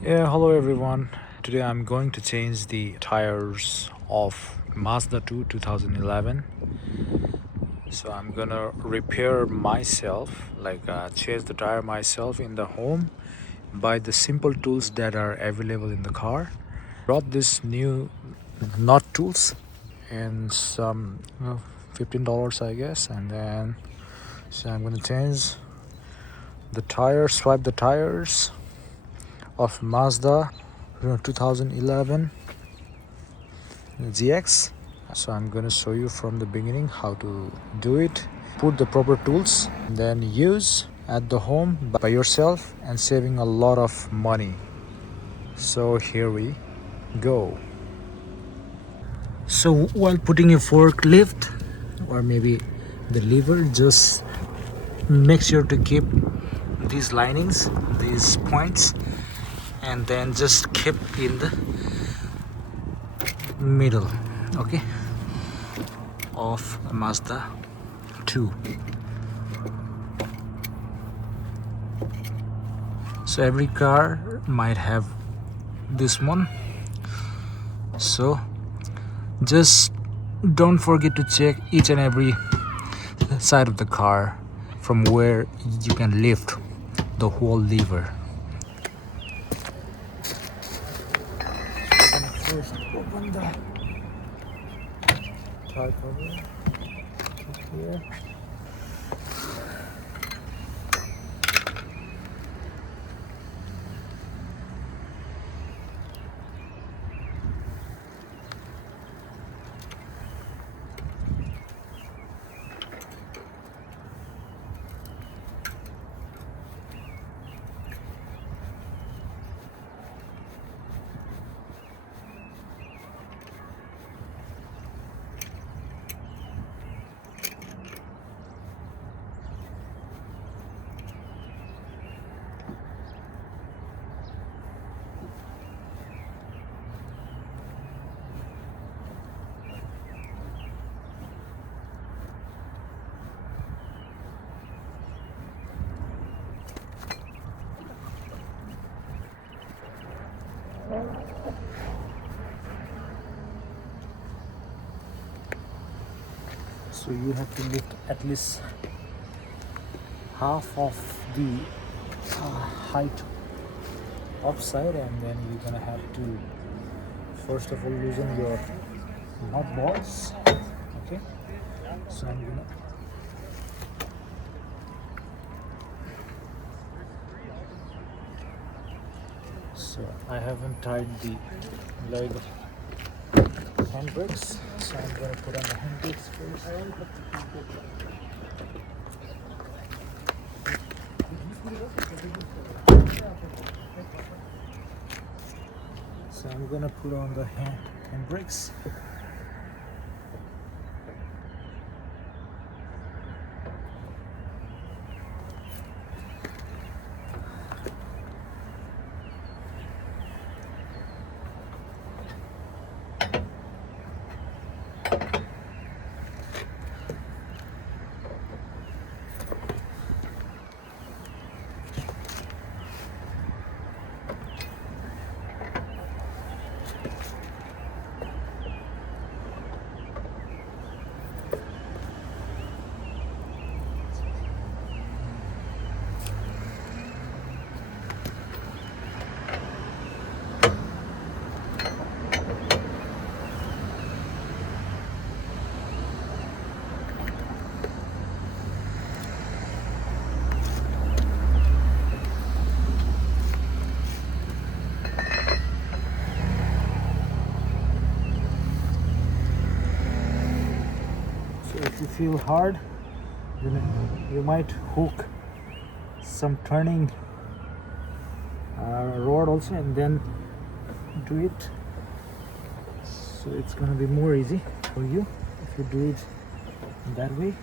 Yeah, hello everyone. Today I'm going to change the tires of Mazda 2 2011. So I'm gonna repair myself, change the tire myself in the home by the simple tools that are available in the car. Brought this new nut tools and some $15 I guess, and then so I'm gonna change the tires, swipe the tires of Mazda 2011 GX. So I'm going to show you from the beginning how to do it. Put the proper tools, then use at the home by yourself and saving a lot of money. So here we go. So while putting a forklift or maybe the lever, just make sure to keep these linings, these points, and then just keep in the middle, okay, of Mazda 2. So every car might have this one, so just don't forget to check each and every side of the car from where you can lift the whole lever. First open the tire cover here. So you have to lift at least half of the height upside, and then you're gonna have to first of all loosen your nut bolts. Okay, so I'm gonna so I haven't tied the leg handbrakes, so I'm gonna put on the handbrakes first. So I'm gonna put on the handbrakes. So if you feel hard, then you might hook some turning rod also and then do it, so it's gonna be more easy for you if you do it that way.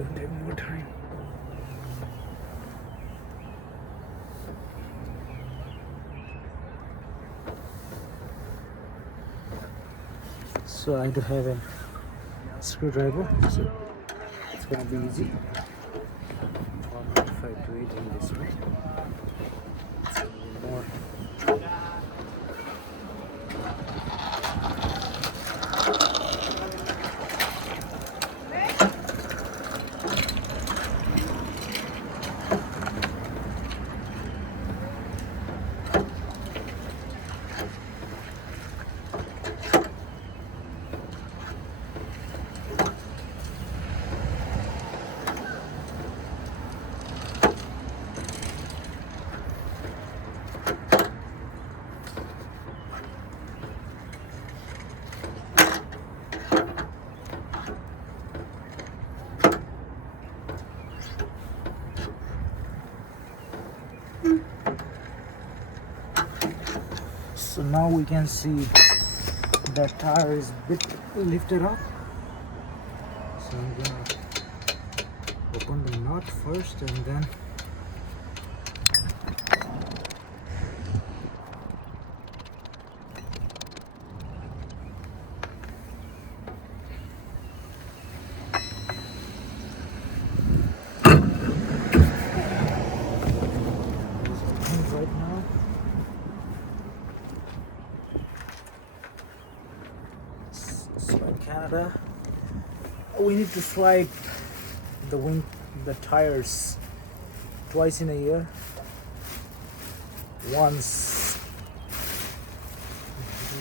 gonna take more time. So I do have a screwdriver, so it's gonna be easy for me if I do it in this way. It's gonna be more. So now we can see the tire is a bit lifted up. So I'm gonna open the nut first and then it's opening right now. So in Canada, we need to swipe the tires twice in a year. Once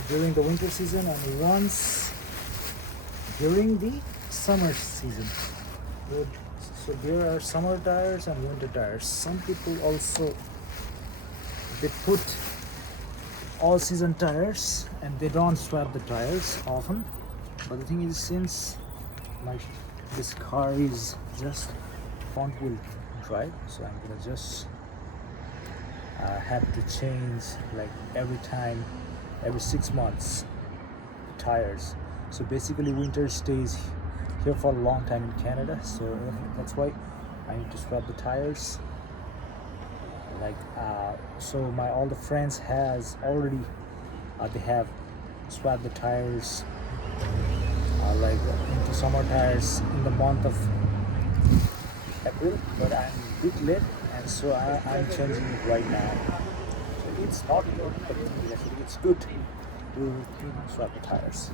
during the winter season and once during the summer season. So there are summer tires and winter tires. Some people also they put all season tires and they don't swap the tires often. But the thing is, since this car is just front wheel drive, so I'm gonna just have to change like every 6 months tires. So basically winter stays here for a long time in Canada, so that's why I need to swap the tires. So all the friends has already they have swapped the tires into summer tires in the month of April, but I'm a bit late, and so I'm changing it right now. So it's not good, but it's good to swap the tires.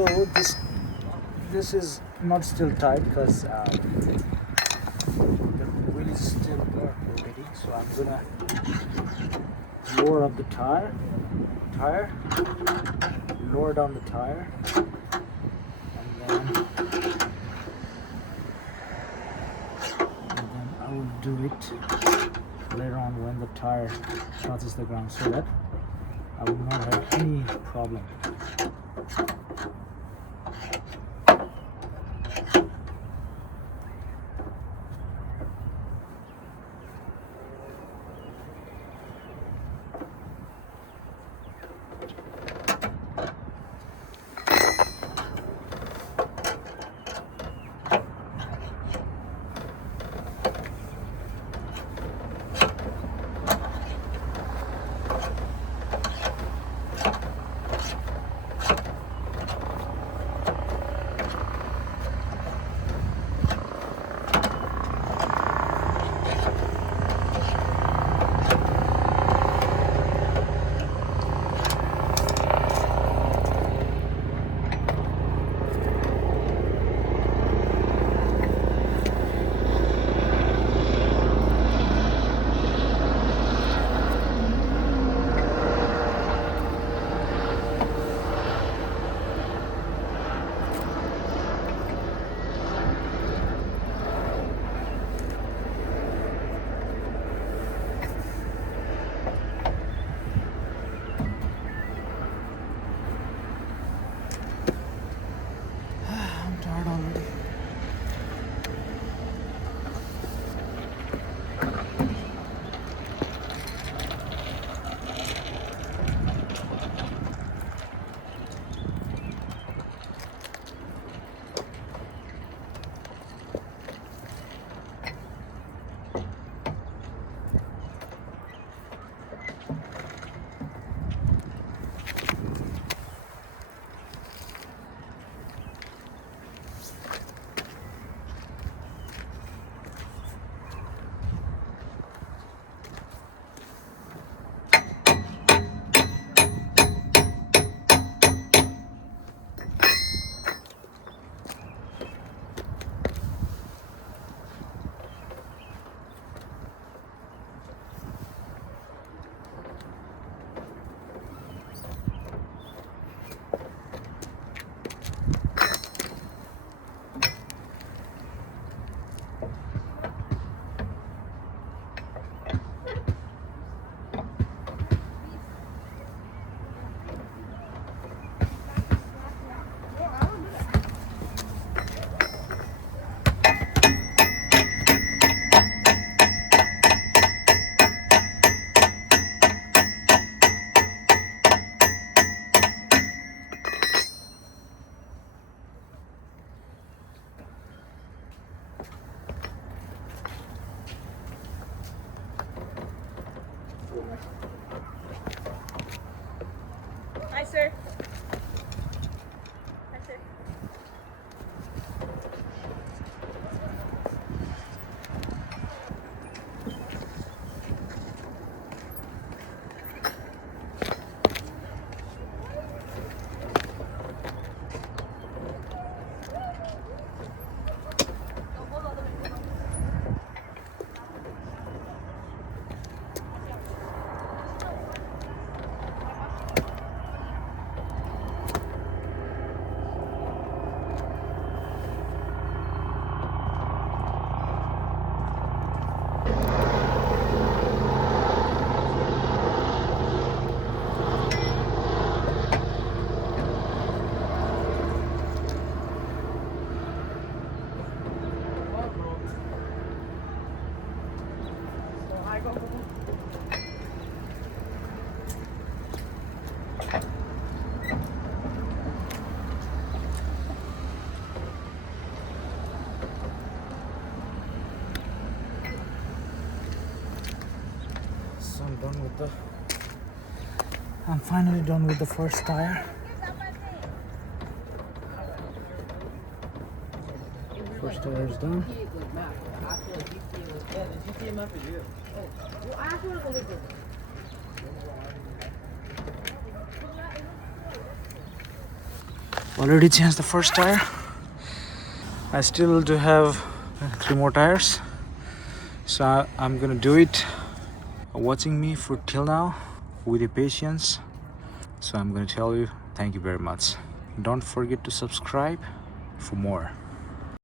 So this is not still tight because the wheel is still rotating. So I'm gonna lower up the tire, lower down the tire, and then I will do it later on when the tire touches the ground, so that I will not have any problem. Hi, sir. Hi, sir. So I'm finally done with the first tire. First tire is done. Already changed the first tire. I still do have 3 more tires, so I'm gonna do it. Watching me for till now with your patience, so I'm gonna tell you thank you very much. Don't forget to subscribe for more.